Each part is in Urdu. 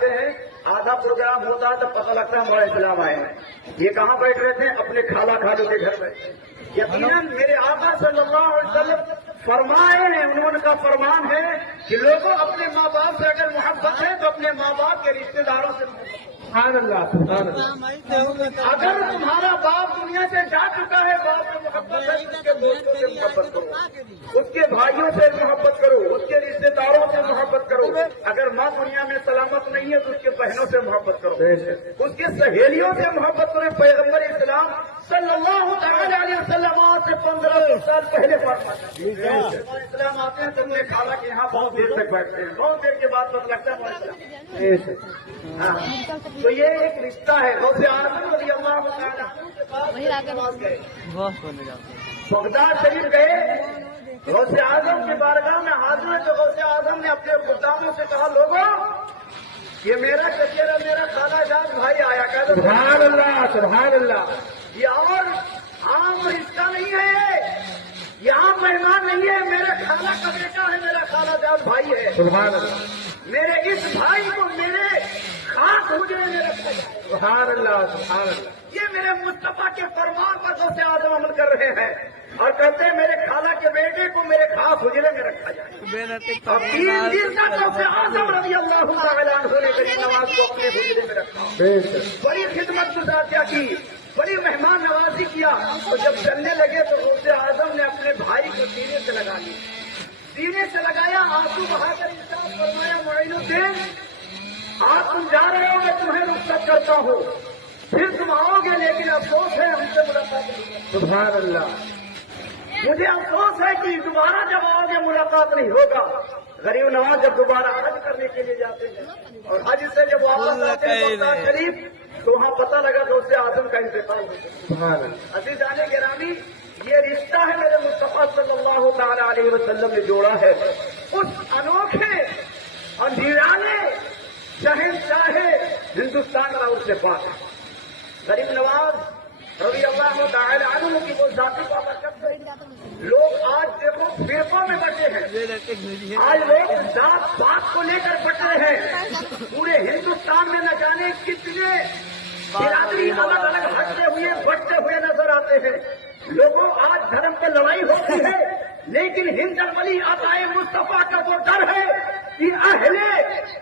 آتے ہیں, آدھا پروگرام ہوتا ہے تو پتہ لگتا ہے ہمارا اسلام آئے ہیں. یہ کہاں بیٹھ رہے تھے؟ اپنے خالہ خالو کے گھر بیٹھے. یقیناً میرے آقا صلی اللہ علیہ وسلم فرمائے ہیں, انہوں کا فرمان ہے کہ لوگوں اپنے ماں باپ سے اگر محبت ہے تو اپنے ماں باپ کے رشتے داروں سے محبت. سبحان اللہ, سبحان اللہ. اگر تمہارا باپ دنیا سے جا چکا ہے, باپ سے محبت ہے, اس کے دوستوں سے محبت کرو, اس کے بھائیوں سے محبت کرو, اس کے رشتے داروں سے محبت کرو. اگر ماں دنیا میں سلامت نہیں ہے تو اس کے بہنوں سے محبت کرو, اس کے سہیلیوں سے محبت کرو. پیغمبر اسلام صلی اللہ تعالی علیہ وسلم آج سے 15 سال پہلے اسلام آتے ہیں تو اپنے خالہ کے یہاں بہت دیر تک بیٹھتے ہیں, بہت دیر کے بعد پتہ لگتا ہے. تو یہ ایک رشتہ ہے. غوث اعظم رضی اللہ تعالی گئے, بغداد شریف گئے, غوث اعظم کی بارگاہ میں حاضر ہے. تو غوث اعظم نے اپنے غلاموں سے کہا, لوگوں یہ میرا چچیرا, میرا خالہ جان بھائی آیا. کہا سبحان اللہ, سبحان اللہ. یہ اور عام رشتہ نہیں ہے, یہ عام مہمان نہیں ہے, میرے خالہ کا بیٹا ہے, میرا خالہ جان بھائی ہے. سبحان اللہ. میرے اس بھائی کو میرے خاص ہو جائے میرا. سبحان اللہ, سبحان اللہ. یہ میرے مصطفیٰ کے فرمان پر غوث اعظم عمل کر رہے ہیں اور کہتے ہیں میرے خالہ کے بیٹے کو میرے خاص حجرے میں رکھا جائے. اب 3 دن تک غوث اعظم رضی اللہ تعالی عنہ نے غریب نواز کو اپنے حجرے میں رکھا, بڑی خدمت گزار کی, بڑی مہمان نوازی کیا. اور جب چلنے لگے تو غوث اعظم نے اپنے بھائی کو سینے سے لگا لیا, سینے سے لگایا, آنسو بہا کر ارشاد فرمایا, معین الدین آپ تم جا رہے ہو, میں تمہیں رخصت کرتا ہوں, پھر تم آؤ گے, لیکن افسوس ہے ہم سے ملاقات نہیں. سبحان اللہ. مجھے افسوس ہے کہ دوبارہ جب آؤ گے ملاقات نہیں ہوگا. غریب نواز جب دوبارہ حج کرنے کے لیے جاتے ہیں اور حج سے جب واپس آتے ہیں بغداد شریف, تو وہاں پتہ لگا تو غوث اعظم کا انتقال ہو گیا. عزیزان گرامی, یہ رشتہ ہے میرے مصطفیٰ صلی اللہ تعالی علیہ وسلم نے جوڑا ہے. اس انوکھے اور نرانے شہنشاہ ہندوستان کا اس سے بات ہے. غریب نواز رضی اللہ تعالی عنہ کی وہ ذاتی بابرکت ہے. لوگ آج دیکھو فرقوں میں بٹے ہیں, آج لوگ ذات پات کو لے کر بٹ رہے ہیں. پورے ہندوستان میں نہ جانے کتنے برادری الگ الگ ہٹتے ہوئے بٹتے ہوئے نظر آتے ہیں. لوگوں آج دھرم پر لڑائی ہوتی ہے, لیکن ہند ولی عطائے مصطفیٰ کا وہ ڈر ہے کہ اہل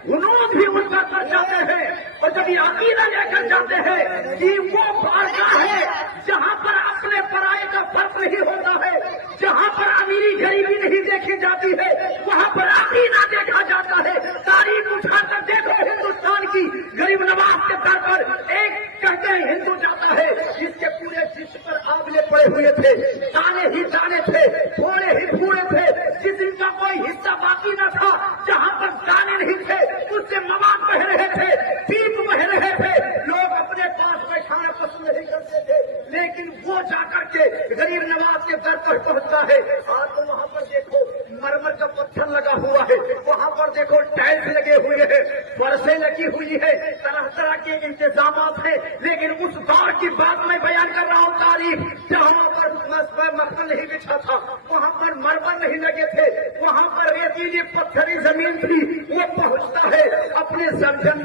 ہنود بھی ان کا کر جاتے ہیں, اور جب یہ عقیدہ لے کر جاتے ہیں کہ وہ بارگاہ ہے جہاں پر اپنے پرائے کا فرق نہیں ہوتا ہے, جہاں پر امیری غریبی نہیں دیکھی جاتی ہے, وہاں پر عقیدہ دیکھا جاتا ہے. تاریخ اٹھا کر دیکھو ہندوستان کی, غریب نواز کے در پر ایک کہتے ہیں ہندو جاتا ہے جس کے پورے جسم پر آبلے پڑے ہوئے تھے, دانے ہی دانے تھے, پھوڑے ہی پھوڑے تھے, جسم کا کوئی حصہ باقی نہ تھا. جہاں پر دانے نہیں تھے اس سے مواد بہ رہے تھے, پیپ بہ رہے تھے. لوگ اپنے پاس بیٹھانا پسند نہیں کرتے تھے, لیکن وہ جا کر کے غریب نواز کے در پر پہنچتا ہے. آج تو وہاں پر دیکھو مرمر کا پتھر لگا ہوا ہے, وہاں پر دیکھو ٹائلس لگے ہوئے ہیں, فرشیں لگی ہوئی ہے, طرح طرح کے انتظامات ہیں. لیکن اس دور کی بات میں بیان کر رہا ہوں تاریخ, جہاں پر مکھن نہیں بچھا تھا, وہاں پر مرمر نہیں لگے تھے, وہاں پر ریتیلی پتھری زمین تھی. وہ پہنچتا ہے اپنے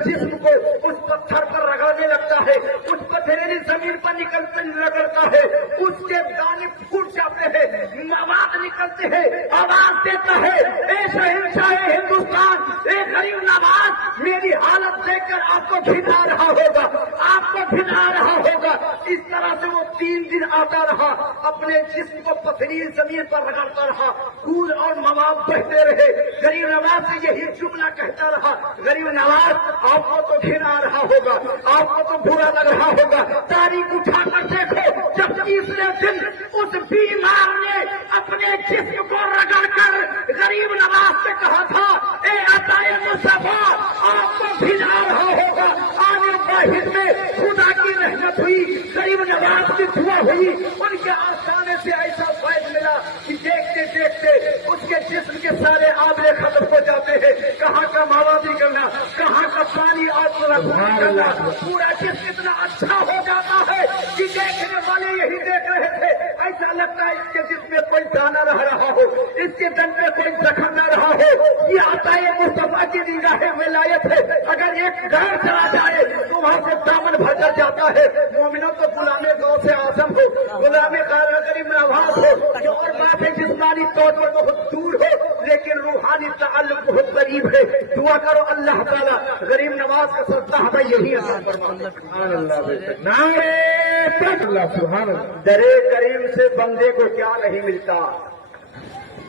جسم کو اس پتھر پر رگڑنے لگتا ہے, اس پتھریلی زمین پر نکلتے رگڑتا ہے, اس کے دانے پھوٹ جاتے ہیں, مواد نکلتے ہیں, آواز دیتا ہے, اے شہنشاہ ہندوستان, اے غریب نواز, میری حالت دیکھ کر آپ کو بھنا رہا ہوگا, آپ کو بھنا رہا ہوگا. اس طرح سے وہ 3 دن آتا رہا, اپنے جسم کو پتھریلی زمین پر رگڑتا رہا, خون اور مواد بہتے رہے. غریب نواز سے یہی جملہ کہتا رہا, غریب نواز آپ کو تو گھن آ رہا ہوگا, آپ کو تو برا لگ رہا ہوگا. تاریخ اٹھا کر دیکھو, جب تیسرے دن اس بیمار نے اپنے جسم کو رگڑ کر غریب نواز سے کہا تھا, اے عطائے مصطفیٰ آپ کو گھن آ رہا ہوگا. آنے واحد میں خدا کی رحمت ہوئی, غریب نواز کی دعا ہوئی, ان کے آسانے سے ایسا فائد ملا کہ دیکھتے دیکھتے اس کے جسم کے سارے آبلے ختم ہو جاتے ہیں. کہاں کا موادی کرنا, کہاں کا پانی اور کرنا, پورا جسم اتنا اچھا ہو جاتا ہے کہ دیکھنے والے یہی دیکھ رہے تھے, ایسا لگتا ہے اس کے جسم میں کوئی دانا رہ رہا ہو، اس کے دل میں کوئی زخم نہ رہا ہو، یہ عطائے مصطفیٰ کی نگاہ ولایت ہے۔ اگر ایک گھر چلا جائے تو وہاں سے دامن بھر کر جاتا ہے۔ مومنوں کو غلام غوث اعظم ہو، غلام غریب نواز ہو، جو اور بات ہے جسمانی طور پر بہت دور ہو لیکن روحانی تعلق بہت قریب ہے۔ دعا کرو اللہ تعالیٰ غریب نواز کا سجدہ ہمیں یہی عطا فرمائے۔ درے کریم سے بندے کو کیا نہیں ملتا،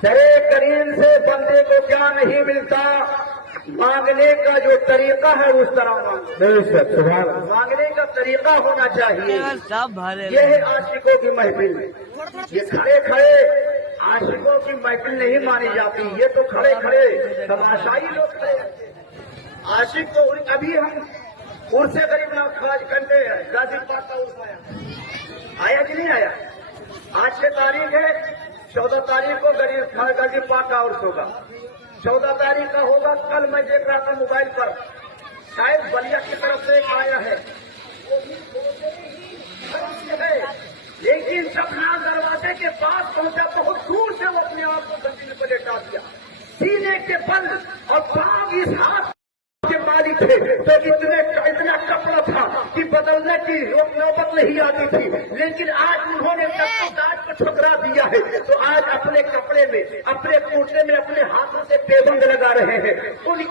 درے کریم سے بندے کو کیا نہیں ملتا، مانگنے کا جو طریقہ ہے اس طرح مانگنے کا طریقہ ہونا چاہیے۔ یہ ہے عاشقوں کی محفل، یہ کھڑے کھڑے عاشقوں کی محفل نہیں مانی جاتی، یہ تو کھڑے کھڑے تماشائی لوگ کھڑے۔ عاشق کو ابھی ہم عرص غریب نواز گھنٹے غازی پاک کا عرص آیا کہ نہیں آیا؟ آج سے تاریخ ہے 14 تاریخ کو غازی پاک کا عرص ہوگا، 14 تاریخ کا ہوگا۔ کل میں دیکھ رہا تھا موبائل پر، شاید بلیا کی طرف سے ایک آیا ہے، لیکن جب نام دروازے کے پاس پہنچا بہت دور سے وہ اپنے آپ کو زمین پر لیٹا دیا، سینے کے بل اور پاؤں اس ہاتھ کے مالک تھے تو اتنا کپڑا تھا کہ بدلنے کی نوبت نہیں آتی تھی، لیکن آج انہوں نے داج کو ٹھکرا دیا ہے تو آج اپنے کپڑے میں اپنے کوٹے میں اپنے ہاتھوں سے پیبند لگا رہے ہیں۔ ان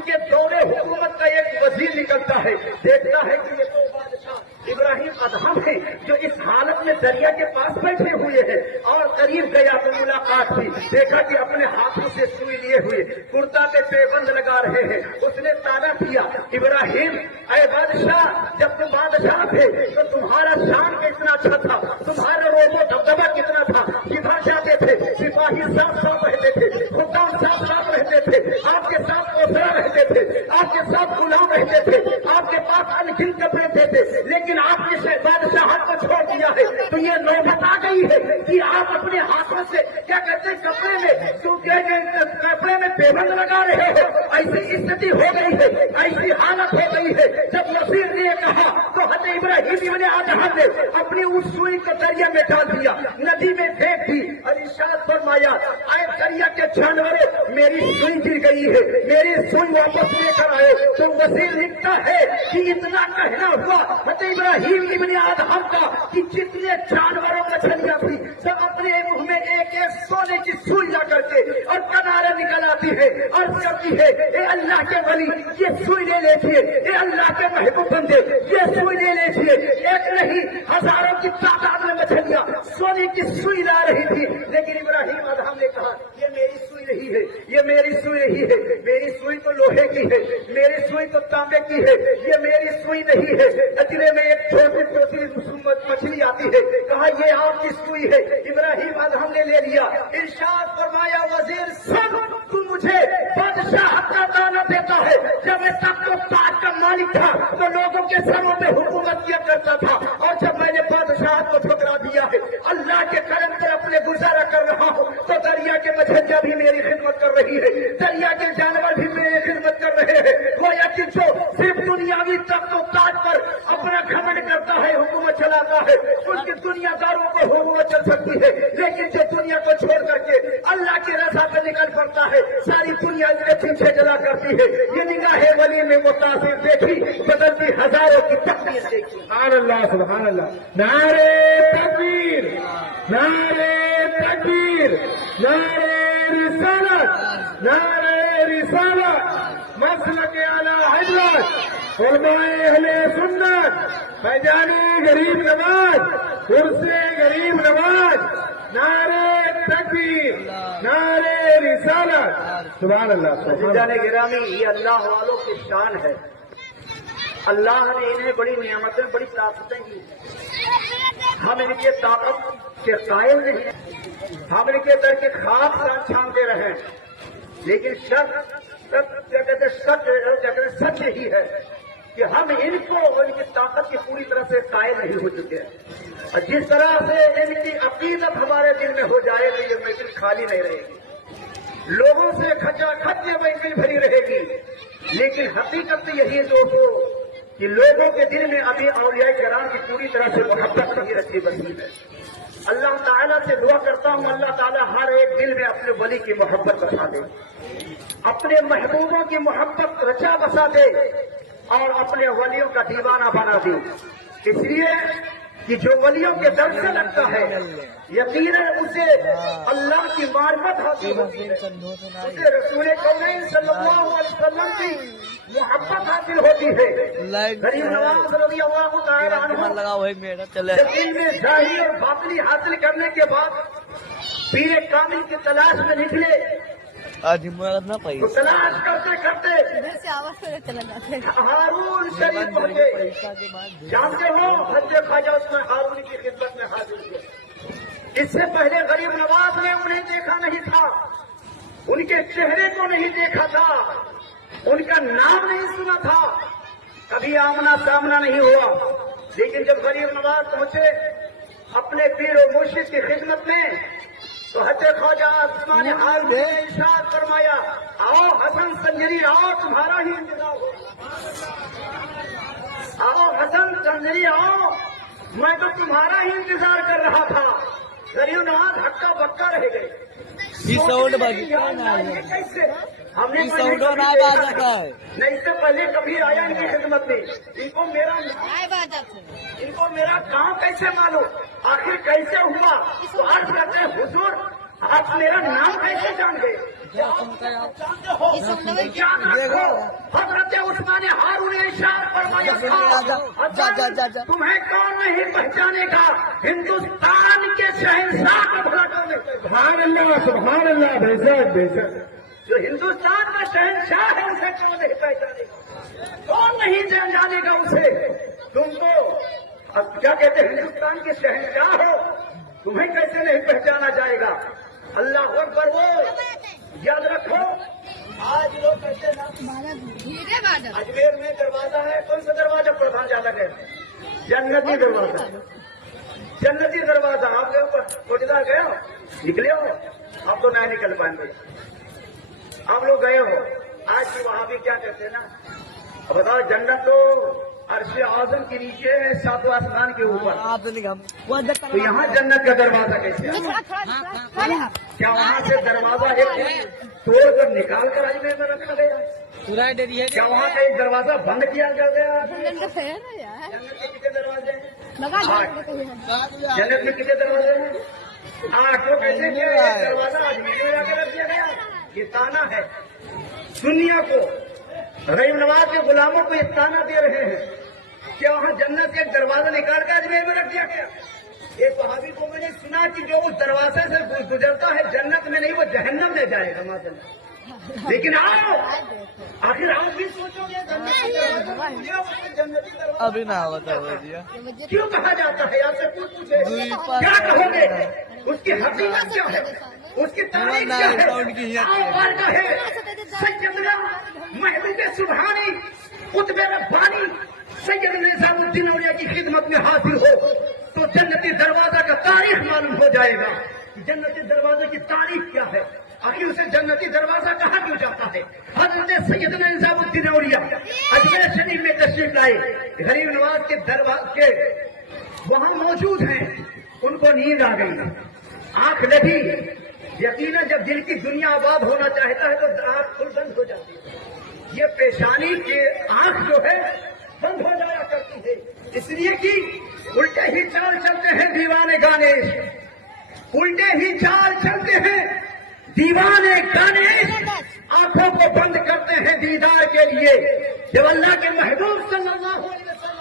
کے دورے حکومت کا ایک وزیر نکلتا ہے، دیکھتا ہے کہ یہ تو بادشاہ ابراہیم ادہم ہے جو اس حالت میں دریا کے پاس بیٹھے ہوئے ہیں، اور قریب گیا تو ملاقات ہوئی، دیکھا کہ اپنے ہاتھوں سے سوئی لیے ہوئے کرتا پہ پیبند لگا رہے ہیں۔ اس نے تعریف کیا، ابراہیم اے بادشاہ، جب تم بادشاہ تھے تو تمہارا شان کتنا اچھا تھا، تمہارا روب و دبدبہ کتنا تھا، کدھر جاتے تھے سپاہی صاف صاف رہتے تھے، حکام صاف صاف رہتے تھے، آپ کے ساتھ اوسرا رہتے تھے، آپ کے ساتھ غلام رہتے تھے، آپ کے پاس انگن کپڑے تھے، لیکن آپ نے بادشاہت کو چھوڑ دیا ہے تو یہ نوبت آ گئی ہے کہ آپ اپنے ہاتھوں سے کیا کہتے ہیں کپڑے میں پیبند لگا رہے ہو۔ ایسی استھتی ہو گئی ہے، ایسی حالت ہو گئی ہے۔ جب وزیر نے کہا تو حضرت ابراہیم ابن ادہم نے اپنی اس سوئی کو دریا میں ڈال دیا، ندی میں پھینک دی اور ارشاد فرمایا اے دریا کے جانوروں میری سوئی گر گئی ہے، میری سوئی واپس لے کر آئے۔ تو وزیر لکھتا ہے کہ اتنا کہنا ہوا حضرت ابراہیم ابن ادہم کا کہ جتنے جانوروں مچھلیاں تھی سب اپنے منہ میں ایک ایک سونے کی سوئی لا کر کے اور کنارے نکل آتی ہے اور کرتی ہے اے اللہ کے ولی یہ سوئی لے لیجیے، اے اللہ کے محبوب بندے یہ سوئی لے لیجیے۔ ایک نہیں ہزاروں کی تعداد میں مچھلیاں سونے کی سوئی لا رہی تھی، لیکن ابراہیم ادہم نے کہا یہ میری سوئی نہیں ہے، یہ میری سوئی نہیں ہے، میری سوئی تو لوہے کی ہے، میری سوئی تو تانبے کی ہے، یہ میری سوئی نہیں ہے۔ اجرے میں ایک چھوٹی چھوٹی مچھلی آتی ہے، کہا یہ آپ کی سوئی ہے، ابراہیم ادہم نے لے لیا۔ ارشاد فرمایا وزیر سب تم مجھے بادشاہ کا دانا دیتا ہے، جب میں سب کو تاج کا مالک تھا تو لوگوں کے سروں پہ حکومت کیا کرتا تھا، اور جب میں نے بادشاہ کو ٹھکرا دیا ہے اللہ کے کرم پر اپنے گزارا کر رہا ہوں تو دریا کے مچھلیاں بھی میری خدمت کر رہی ہے، دریا کے جانور بھی میری خدمت کر رہے ہیں۔ گویا کہ جو صرف دنیاوی تخت و تاج پر اپنا گھمنڈ کرتا ہے حکومت چلاتا ہے اس کی دنیا داروں کو حکومت چل سکتی ہے، لیکن جو دنیا کو چھوڑ کر کے اللہ کی رضا پہ نکل پڑتا ہے ساری دنیا اس کے پیچھے چلا کرتی ہے۔ یہ نگاہ ولی میں متاثر دیکھی بدلتی ہزاروں کی تقدیر دیکھی۔ سبحان اللہ سبحان اللہ، نعرے تکبیر، نعرے تکبیر، نعرے رسالت، نعرے رسالت، مسلک اعلی حضرت علماء اہل سنت فیضانی غریب نواز عرص غریب نواز، نعرے تکبیر، نعرے رسالت، سبحان اللہ سبحان جانے گرامی یہ اللہ والوں کی شان ہے، اللہ نے انہیں بڑی نعمتیں بڑی طاقتیں دی، ہم ان کے طاقت کے قائل نہیں، ہم ان کے در کے خاک چھانتے رہے، لیکن سچ یہی ہے کہ ہم ان کو ان کی طاقت کی پوری طرح سے قائل نہیں ہو چکے ہیں، اور جس طرح سے ان کی عقیدت ہمارے دل میں ہو جائے تو یہ محفل خالی نہیں رہے گی، لوگوں سے کھچا کھچ یہ محفل بھری رہے گی، لیکن حقیقت تو یہی ہے دوستو کہ لوگوں کے دل میں ابھی اولیاء کرام کی پوری طرح سے محبت نہیں رکھی بنتی ہے، اللہ تعالیٰ سے دعا کرتا ہوں اللہ تعالیٰ ہر ایک دل میں اپنے ولی کی محبت بسا دے، اپنے محبوبوں کی محبت رچا بسا دے اور اپنے ولیوں کا دیوانہ بنا دے، اس لیے کہ جو ولیوں کے در سے لگتا ہے یقیناً اسے اللہ کی معرفت حاصل ہوتی ہے، اسے رسول کونین صلی اللہ علیہ وسلم کی محبت حاصل ہوتی ہے۔ غریب نواز رضی اللہ تعالیٰ عنہ جب علم ظاہری اور باطنی حاصل کرنے کے بعد پیر کامل کی تلاش میں نکلے تو تلاش کرتے کرتے ادھر سے آواز سے چلا جاتے ہیں۔ ہارون شریف پہنچے، جانتے ہو حضرت خواجہ اس میں ہارون کی خدمت میں حاضر ہوئے، اس سے پہلے غریب نواز نے انہیں دیکھا نہیں تھا، ان کے چہرے کو نہیں دیکھا تھا، ان کا نام نہیں سنا تھا، کبھی آمنا سامنا نہیں ہوا، لیکن جب غریب نواز پہنچے اپنے پیر و مرشد کی خدمت میں تو حضرت خواجہ عثمان ہارون نے ارشاد فرمایا، آؤ حسن سنجری آؤ تمہارا ہی انتظار ہو، آؤ حسن سنجری آؤ میں تو تمہارا ہی انتظار کر رہا تھا۔ غریب نواز ہکا بکا رہ گئے، کیسے ہم نے نہیں اس سے پہلے کبھی آیا ان کی خدمت میں، ان کو میرا کام کیسے معلوم، آخر کیسے ہوا؟ تو عرض کرتے ہیں حضور آپ میرا نام کیسے جان گئے؟ حضرت عثمان ہارون نے ارشاد فرمایا تمہیں کون نہیں پہچانے گا، ہندوستان کے شہنشاہ کا بھلا کرنے، سبحان اللہ سبحان اللہ، بے شک بے شک، جو ہندوستان کا شہنشاہ ہے اسے کون نہیں پہچانے گا، کون نہیں جانے گا اسے؟ تم کو اب کیا کہتے ہیں ہندوستان کے شہنشاہ ہو، تمہیں کیسے نہیں پہچانا جائے گا؟ اللہ اکبر، وہ یاد رکھو آج لوگ کہتے ہیں اجمیر میں دروازہ ہے، کون سا دروازہ پردھان زیادہ کہتے ہیں؟ جنتی دروازہ، جنتی دروازہ۔ آپ کے اوپر کوٹیدار گئے ہو، نکلے ہو، آپ تو نہیں نکل پائیں گے، آپ لوگ گئے ہو، آج بھی وہاں بھی کیا کہتے ہیں نا، بتاؤ جنت تو عرش اعظم کے نیچے ہے، ساتواں آسمان کے اوپر، تو یہاں جنت کا دروازہ کیسے آیا؟ کیا وہاں سے دروازہ ایک توڑ کر نکال کر اجمیر میں رکھا گیا؟ کیا وہاں کا ایک دروازہ بند کیا گیا؟ جنت میں کتنے دروازے ہیں؟ جنت میں کتنے دروازے ہیں؟ 8۔ تو کیسے دروازہ اجمیر میں جا کے رکھ دیا گیا؟ یہ تانا ہے دنیا کو، غریب نواز کے غلاموں کو یہ تانا دے رہے ہیں کہ وہاں جنت سے ایک دروازہ نکال کر اجمیر میں رکھ دیا گیا۔ ایک صحابی کو میں نے سنا کہ جو اس دروازے سے گزرتا ہے جنت میں نہیں، وہ جہنم میں جائے گا ماشاءاللہ۔ لیکن آؤ آخر آپ بھی سوچو گے جنتی دروازہ ابھی نہ بتاؤ کیوں کہا جاتا ہے؟ آپ سے پوچھے کیا کہو گے؟ اس کی حقیقت کیا ہے، اس کی تاریخ کیا ہے؟ سیدنا محبوب سبحانی قطب ربانی سید نظام الدین اولیاء کی خدمت میں حاضر ہو تو جنتی دروازہ کا تاریخ معلوم ہو جائے گا، جنتی دروازے کی تاریخ کیا ہے، آخر اسے جنتی دروازہ کہا کیوں جاتا ہے؟ حضرت سیدنا نظام الدین اولیاء اجمیر شریف میں تشریف لائے، غریب نواز کے دروازے وہاں موجود ہیں، ان کو نیند آ گئی، آنکھ لگی، یقیناً جب دل کی دنیا آباد ہونا چاہتا ہے تو آنکھ کھل بند ہو جاتی ہے، یہ پیشانی کی آنکھ جو ہے بند ہو جایا کرتی ہے، اس لیے کہ الٹے ہی چال چلتے ہیں دیوانے گانے، الٹے ہی چال چلتے ہیں دیوانے گانے، آنکھوں کو بند کرتے ہیں دیدار کے لیے۔ جب اللہ کے محبوب صلی اللہ علیہ وسلم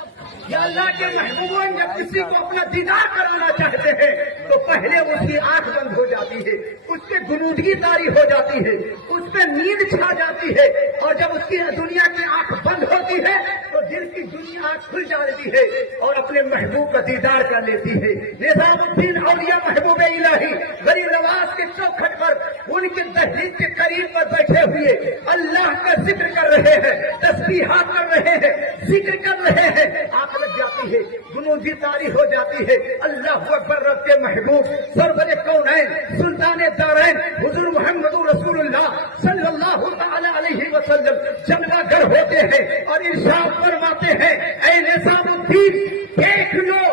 یا اللہ کے محبوبوں جب کسی کو اپنا دیدار کرانا چاہتے ہیں تو پہلے اس کی آنکھ بند ہو جاتی ہے، اس پہ غنودگی طاری ہو جاتی ہے، اس پہ نیند چھا جاتی ہے، اور جب اس کی دنیا کی آنکھ بند ہوتی ہے تو دل کی دنیا آنکھ کھل جاتی ہے اور اپنے محبوب کا دیدار کر لیتی ہے۔ نظام الدین اولیاء محبوب الہی غریب نواز کے چوکھٹ پر ان کے دہلیز کے قریب پر بیٹھے ہوئے اللہ کا ذکر کر رہے ہیں، تسبیحات کر رہے ہیں، ذکر کر رہے ہیں، آنکھ لگ جاتی ہے، غنودگی طاری ہو جاتی ہے۔ اللہ اکبر، رب کے محبوب سرور کونین سلطان دارین حضور محمد رسول اللہ صلی اللہ تعالی علیہ وسلم جلوہ گر ہوتے ہیں اور ارشاد فرماتے ہیں، اے نظام الدین دیکھ لو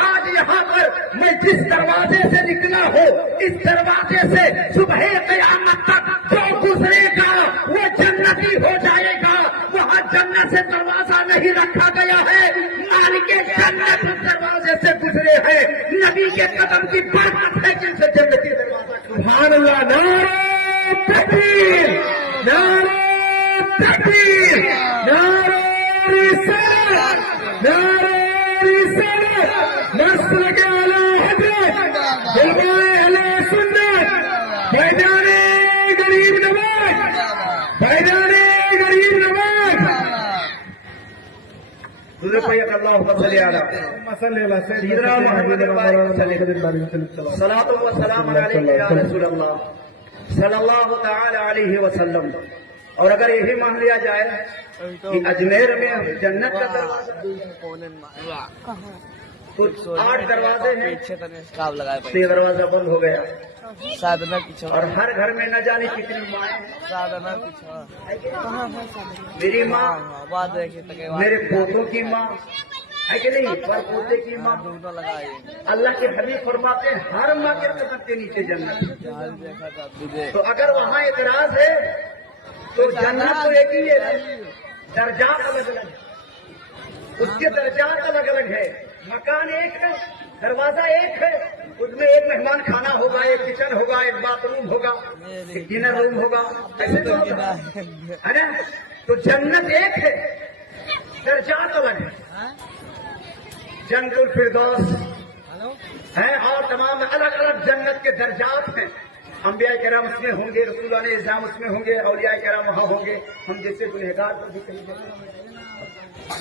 آج یہاں پر میں جس دروازے سے نکلا ہوں اس دروازے سے صبح قیامت تک جو گزرے گا وہ جنتی ہو جائے گا. وہاں جنت سے دروازہ نہیں رکھا گیا ہے, مالک جنت اس دروازے سے گزرے ہیں. نبی کے قدم کی برکت ہے جن سے جنتی دروازہ. سبحان اللہ. نعرہ تکبیر, نعرہ تکبیر, نعرہ رسالت, نعرہ رسالت. مسلک اعلی حضرت علماء اہل سنت بھائیجان غریب نواز, بھائیجان غریب نواز. اللهم صل على سيدنا محمد صلاۃ و سلام علیک یا رسول اللہ صلی اللہ تعالی علیہ وسلم. اور اگر یہی مان لیا جائے کہ اجمیر میں جنت کا دروازہ کچھ 8 دروازے ہیں, 6 دروازہ بند ہو گیا, اور ہر گھر میں نہ جانے کتنی مائیں. میری ماں, میرے پوتوں کی ماں ہے کہ نہیں, پر پوتے کی ماں. اللہ کے حبیب فرماتے ہیں ہر ماں کے قدم کے نیچے جنت. تو اگر وہاں اعتراض ہے تو جنت تو ایک ہی ہے, درجات الگ الگ ہے, اس کے درجات الگ الگ ہے. مکان ایک ہے, دروازہ ایک ہے, اس میں ایک مہمان خانہ ہوگا, ایک کچن ہوگا, ایک باتھ روم ہوگا, ایک ڈنر روم ہوگا, ایسے تو ہے نا. تو جنت ایک ہے, درجات الگ ہے. جنت الفردوس ہے اور تمام الگ الگ جنت کے درجات ہیں. انبیاء کرام اس میں ہوں گے, رسولان اعظام اس میں ہوں گے, اولیاء کرام وہاں ہوں گے, ہم جیسے گنہگار پر بھی کہیں گے.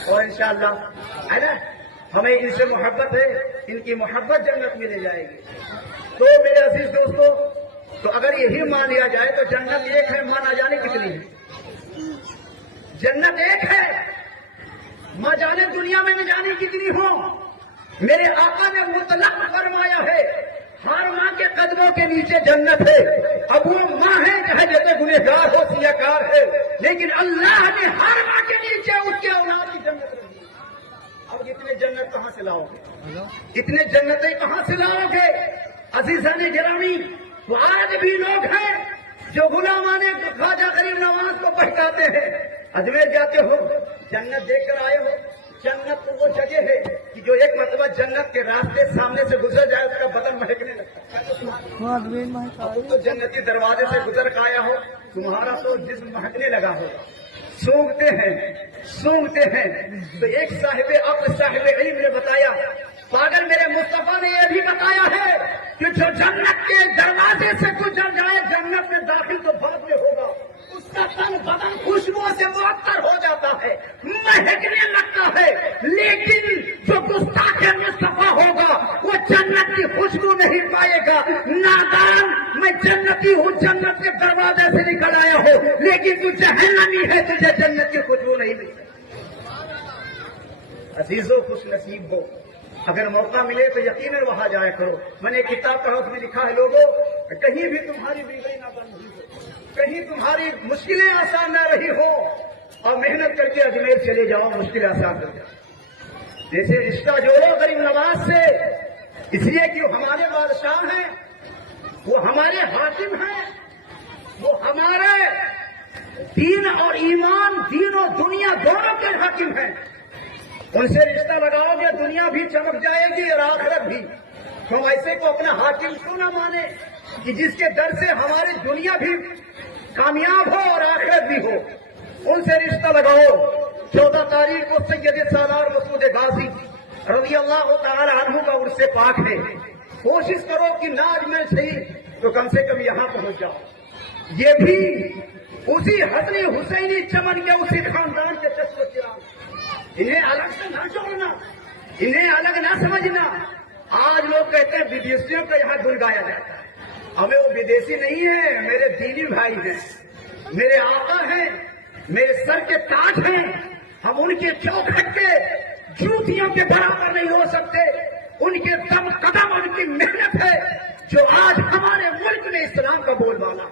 اور انشاءاللہ ہے نا, ہمیں ان سے محبت ہے, ان کی محبت جنت میں لے جائے گی. تو میرے عزیز دوستو, تو اگر یہی مان لیا جائے تو جنت ایک ہے, ماں نہ جانے کتنی ہے. جنت ایک ہے, ماں جانے دنیا میں نہ جانے کتنی ہو. میرے آقا نے مطلق فرمایا ہے ہر ماں کے قدموں کے نیچے جنت ہے. اب وہ ماں ہے چاہے جیسے گنہگار ہو, سیاکار ہے, لیکن اللہ نے ہر ماں کے نیچے اس کے اولاد کی جنت رکھی. اب اتنے جنت کہاں سے لاؤ گے, اتنے جنتیں کہاں سے لاؤ گے. عزیزان گرامی, وہ آج بھی لوگ ہیں جو غلامان خواجہ غریب نواز کو بہکاتے ہیں. اجمیر جاتے ہو, جنت دیکھ کر آئے ہو. جنت تو وہ جگہ ہے کہ جو ایک مرتبہ جنت کے راستے سامنے سے گزر جائے اس کا بدن مہکنے لگتا ہے. تو جنتی دروازے سے گزر کے آیا ہو, تمہارا تو جسم مہکنے لگا ہو. سونگتے ہیں. تو ایک صاحب عقل, صاحب علم نے بتایا, پاگل میرے مصطفیٰ نے یہ بھی بتایا ہے کہ جو جنت کے دروازے سے گزر جائے جنت میں داخل تو بعد میں ہوگا, اس کا تن بدن خوشبو سے معطر ہو جاتا ہے, مہکنے لگتا ہے. لیکن جو گستاخ مصطفیٰ ہوگا وہ جنت کی خوشبو نہیں پائے گا. نادان, میں جنتی ہوں, جنت کے دروازے سے نکل آیا ہوں, لیکن تو جہنمی ہے, تجھے جنت کی خوشبو نہیں ملتی. عزیزو خوش نصیب ہو, اگر موقع ملے تو یقیناً وہاں جایا کرو. میں نے کتاب پڑھا, اس میں لکھا ہے لوگوں کہیں بھی تمہاری بیوی نہ بن رہی ہو, کہیں تمہاری مشکلیں آسان نہ رہی ہو, اور محنت کر کے اجمیر چلے جاؤ, مشکلیں آسان ہو جائے. جیسے رشتہ جوڑو غریب نواز سے, اس لیے کہ وہ ہمارے بادشاہ ہیں, وہ ہمارے حاکم ہیں, وہ ہمارے دین اور ایمان, دین اور دنیا دونوں کے حاکم ہیں. ان سے رشتہ لگاؤ گے دنیا بھی چمک جائے گی اور آخرت بھی. ہم ایسے کو اپنا حاکم کیوں نہ مانے کہ جس کے در سے ہماری دنیا بھی کامیاب ہو اور آخرت بھی ہو. ان سے رشتہ لگاؤ. 14 تاریخ کو سید سالار مسعود غازی رضی اللہ تعالی عنہ کا عرس پاک ہے. کوشش کرو کہ نہ اجمیر صحیح تو کم سے کم یہاں پہنچ جاؤ. یہ بھی اسی حسن حسینی چمن کے اسی خاندان کے چشم و چراغ. انہیں الگ سے نہ جوڑنا, انہیں الگ نہ سمجھنا. آج لوگ کہتے ہیں ودیشیوں کو یہاں گل گایا جاتا ہے. ہمیں وہ ودیشی نہیں ہے, میرے دینی بھائی ہیں, میرے آقا ہیں, میرے سر کے تاج ہیں. ہم ان کے چوکھٹ کے جوتیوں کے برابر نہیں ہو سکتے. ان کے دم قدم, ان کی محنت ہے جو آج ہمارے ملک میں اسلام کا بول بالا,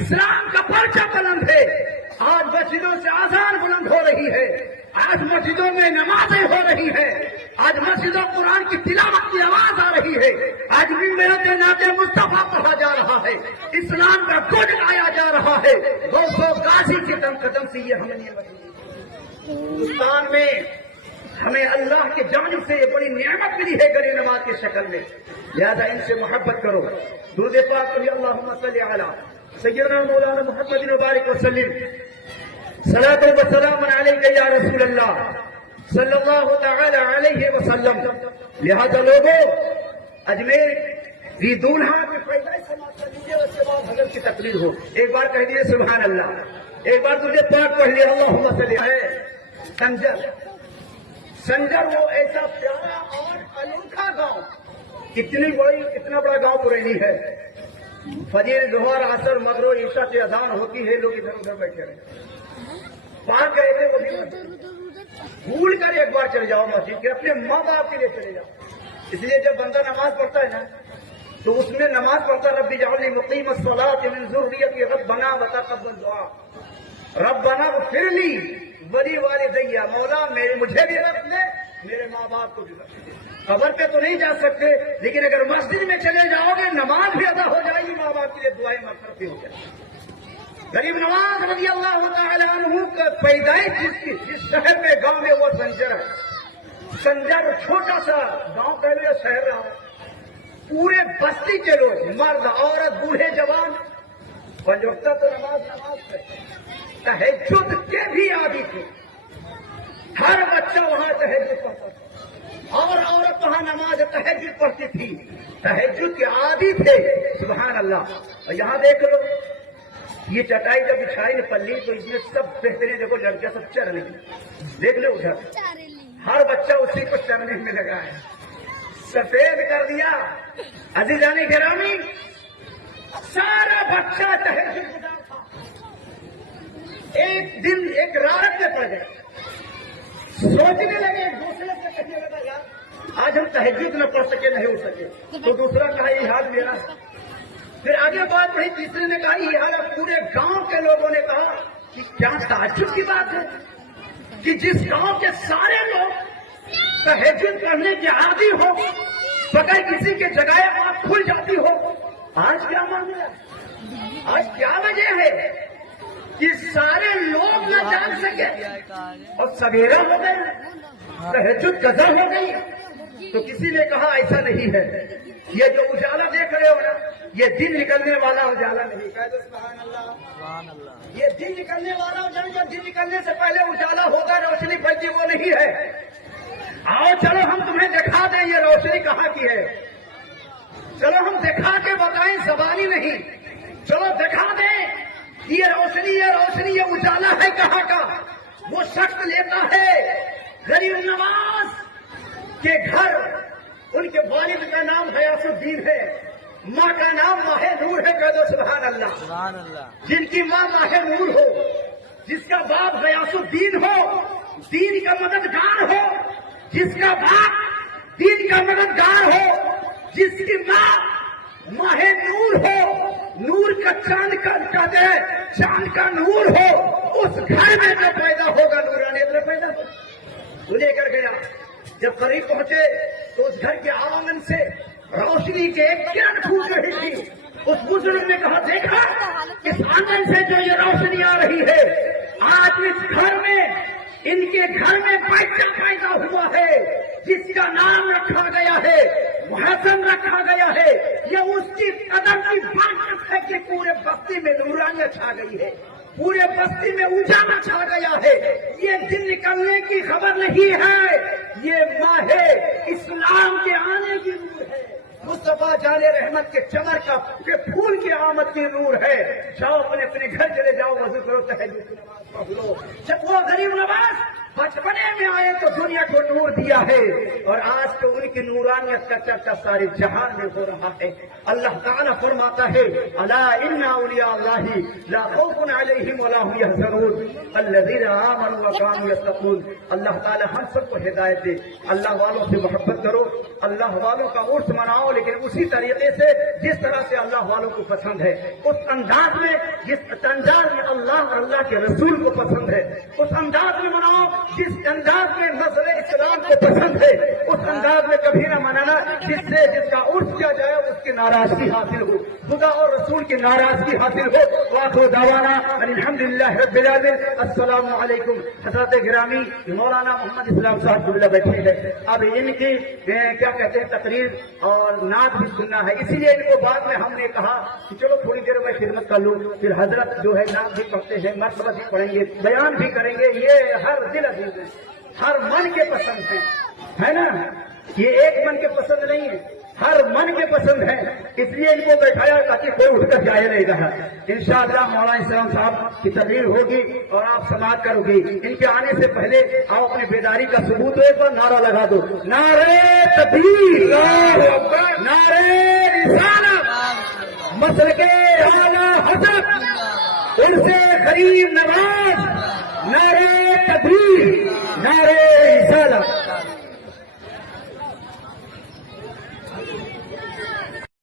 اسلام کا پرچہ بلند ہے. آج مسجدوں سے آذان بلند ہو رہی ہے, آج مسجدوں میں نمازیں ہو رہی ہے، آج مسجدوں قرآن کی تلاوت کی آواز آ رہی ہے، آج بھی میرت نعت مصطفیٰ پڑھا جا رہا ہے، اسلام کا گڑ گایا جا رہا ہے، 200 غازی کے دم قدم سے یہ ہمیں ہندوستان میں ہمیں اللہ کی جانب سے یہ بڑی نعمت ملی ہے غریب نواز کی شکل میں، لہذا ان سے محبت کرو، درود پاک پڑھیے، اللہم صلی علی سیدنا مولانا محمد مبارک وسلم، صلاۃ و سلام علیک یا رسول اللہ صلی اللہ تعالی علیہ وسلم۔ لہذا لوگوں، اجمیر بھی دولہا کی پیدائش سماعت کر لیجیے، اس کے بعد حضرت کی تقریر ہو، ایک بار کہہ دیجیے سبحان اللہ، ایک بار تجھے پاک پڑھ لیا، اللہم صلی علیہ۔ سنجر وہ ایسا پیارا اور انوکھا گاؤں، اتنا بڑا گاؤں پرینی ہے، فجر ظہر عصر مغرب عشاء کی اذان ہوتی ہے، لوگ ادھر ادھر بیٹھے رہے، پاک گئے تھے وہ بھی بھول کر ایک بار چلے جاؤ مسجد کے، اپنے ماں باپ کے لیے چلے جاؤ۔ اس لیے جب بندہ نماز پڑھتا ہے نا تو اس میں نماز پڑھتا رب اجعلنی مقیم الصلاۃ من ذریتی ربنا وتقبل دعا، ربنا اغفر لی ولی والدی، مولا مجھے بھی رکھ لے، میرے ماں باپ کو بھی رکھ لے۔ قبر پہ تو نہیں جا سکتے، لیکن اگر مسجد میں چلے جاؤ گے نماز بھی ادا ہو جائے گی، ماں باپ کے لیے دعائیں مغفرت بھی ہو جائے گی۔ غریب نواز رضی اللہ تعالی عنہ کا پیدائش جس شہر میں گاؤں میں وہ سنجر ہے، سنجر چھوٹا سا گاؤں پہلے یا شہر رہا، پورے بستی کے لوگ مرد عورت بوڑھے جوان پنج وقت تو نماز پڑھتے، تہجد کے بھی عادی تھے، ہر بچہ وہاں تہجد پڑھتا تھا، اور عورت وہاں نماز تہجد پڑھتی تھی، تہجد کے عادی تھے، سبحان اللہ۔ اور یہاں دیکھ لو، یہ چٹائی جب بچھائی نے پلی تو اس میں سب بہترین دیکھو لڑکیاں سب چر رہی ہیں، دیکھ لو ادھر ہر بچہ اسی کو چرنے میں لگا ہے، سفید کر دیا۔ عزیزان گرامی، سارا بچہ تہجد گزار تھا، ایک دن ایک رات میں پڑ گئے، سوچنے لگے ایک دوسرے سے، کہنے لگا یار آج ہم تہجد نہ پڑھ سکے نہیں ہو سکے، تو دوسرا کہا یہ حال میرا۔ پھر آگے بات بڑھی، تیسرے نے کہا یہ حال، پورے گاؤں کے لوگوں نے کہا کہ کیا تعجب کی بات ہے کہ جس گاؤں کے سارے لوگ تہجد پڑھنے کے عادی ہو، بغیر کسی کے جگہ آنکھ کھل جاتی ہو، آج کیا معاملہ ہے، آج کیا وجہ ہے کہ سارے لوگ نہ جان سکے اور سویرا ہو گئے، تہجد قضا ہو گئی۔ تو کسی نے کہا ایسا نہیں ہے، یہ جو اجالا دیکھ رہے ہو نا، یہ دن نکلنے والا اجالا نہیں، کہہ دو سبحان اللہ، یہ دن نکلنے والا اجالا، جب دن نکلنے سے پہلے اجالا ہوگا، روشنی پھیلتی، وہ نہیں ہے۔ آؤ چلو ہم تمہیں دکھا دیں یہ روشنی کہاں کی ہے، چلو ہم دکھا کے بتائیں، زبانی نہیں، چلو دکھا دیں یہ روشنی یہ اجالا ہے کہاں کا۔ وہ شخص لیتا ہے غریب نواز کے گھر، ان کے والد کا نام غیاث الدین ہے، ماں کا نام ماہ نور ہے، کہہ دو سبحان اللہ۔ جن کی ماں ماہ نور ہو، جس کا باپ غیاث الدین ہو، دین کا مددگار ہو، جس کا باپ دین کا مددگار ہو، جس کی ماں ماہ نور ہو، نور کا چاند کا کہتے ہیں چاند کا نور ہو، اس گھر میں جو پیدا ہوگا نورانیت پیدا ہو۔ وہ لے کر گیا، جب قریب پہنچے تو اس گھر کے آنگن سے روشنی کے ایک کرن پھوٹ رہی تھی۔ اس بزرگ نے کہا دیکھا اس آنگن سے جو یہ روشنی آ رہی ہے، آج اس گھر میں ان کے گھر میں بچہ پیدا ہوا ہے جس کا نام رکھا گیا ہے محسن رکھا گیا ہے۔ یہ اس کی قدر کی برکت ہے کہ پورے بستی میں نورانیت چھا گئی ہے، پورے بستی میں اجالا چھا گیا ہے۔ یہ دن نکلنے کی خبر نہیں ہے، یہ ماہ اسلام کے آنے کی نور ہے، مصطفیٰ جان رحمت کے چمر کا کے پھول کی آمد کی نور ہے۔ جاؤ اپنے اپنے گھر چلے جاؤ، وضو کرو، تہجد کی نماز پڑھ لو۔ جب وہ غریب نواز بچپنے میں آئے تو دنیا کو نور دیا ہے، اور آج تو ان کی نورانیت کا چرچا سارے جہان میں ہو رہا ہے۔ اللہ تعالیٰ فرماتا ہے الا ان اولیاء اللہ لا خوف علیہم ولا هم يحزنون الذین آمنوا وكانوا يتقون۔ اللہ تعالیٰ ہم سب کو ہدایت دے، اللہ والوں سے محبت کرو، اللہ والوں کا عرس مناؤ، لیکن اسی طریقے سے جس طرح سے اللہ والوں کو پسند ہے، اس انداز میں جس انداز میں اللہ اور اللہ کے رسول کو پسند ہے اس انداز میں مناؤ، جس انداز میں نسل اسلام کو پسند ہے اس انداز میں کبھی نہ منانا جس سے جس کا عرف کیا جائے اس کی ناراضگی حاصل ہو، خدا اور رسول کی ناراضگی حاصل ہو۔ وآخر دعوانا الحمدللہ رب العالمین۔ السلام علیکم۔ حضرت گرامی مولانا محمد اسلام صاحب قبلہ بیٹھے ہیں، اب ان کی کیا کہتے ہیں تقریر اور نعت بھی سننا ہے، اسی لیے ان کو بعد میں ہم نے کہا کہ چلو تھوڑی دیر میں خدمت کر لوں، پھر حضرت جو ہے نعت بھی پڑھتے ہیں، مرتبہ بھی پڑھیں گے، بیان بھی کریں گے، یہ ہر دل عزیز ہے، ہر من کے پسند ہیں، ہے نا، یہ ایک من کے پسند نہیں ہے، ہر من کے پسند ہے، اس لیے ان کو بیٹھایا تاکہ کوئی اٹھ کر جائے نہیں رہا۔ انشاءاللہ مولانا اسلام صاحب کی تقریر ہوگی اور آپ سماعت کرو گی، ان کے آنے سے پہلے آپ اپنی بیداری کا ثبوت ایک بار نعرہ لگا دو، نعرہ تکبیر، نعرہ رسالت، مسلک اعلیٰ حضرت عرس غریب نواز، نعرہ تکبیر، نعرہ رسالت۔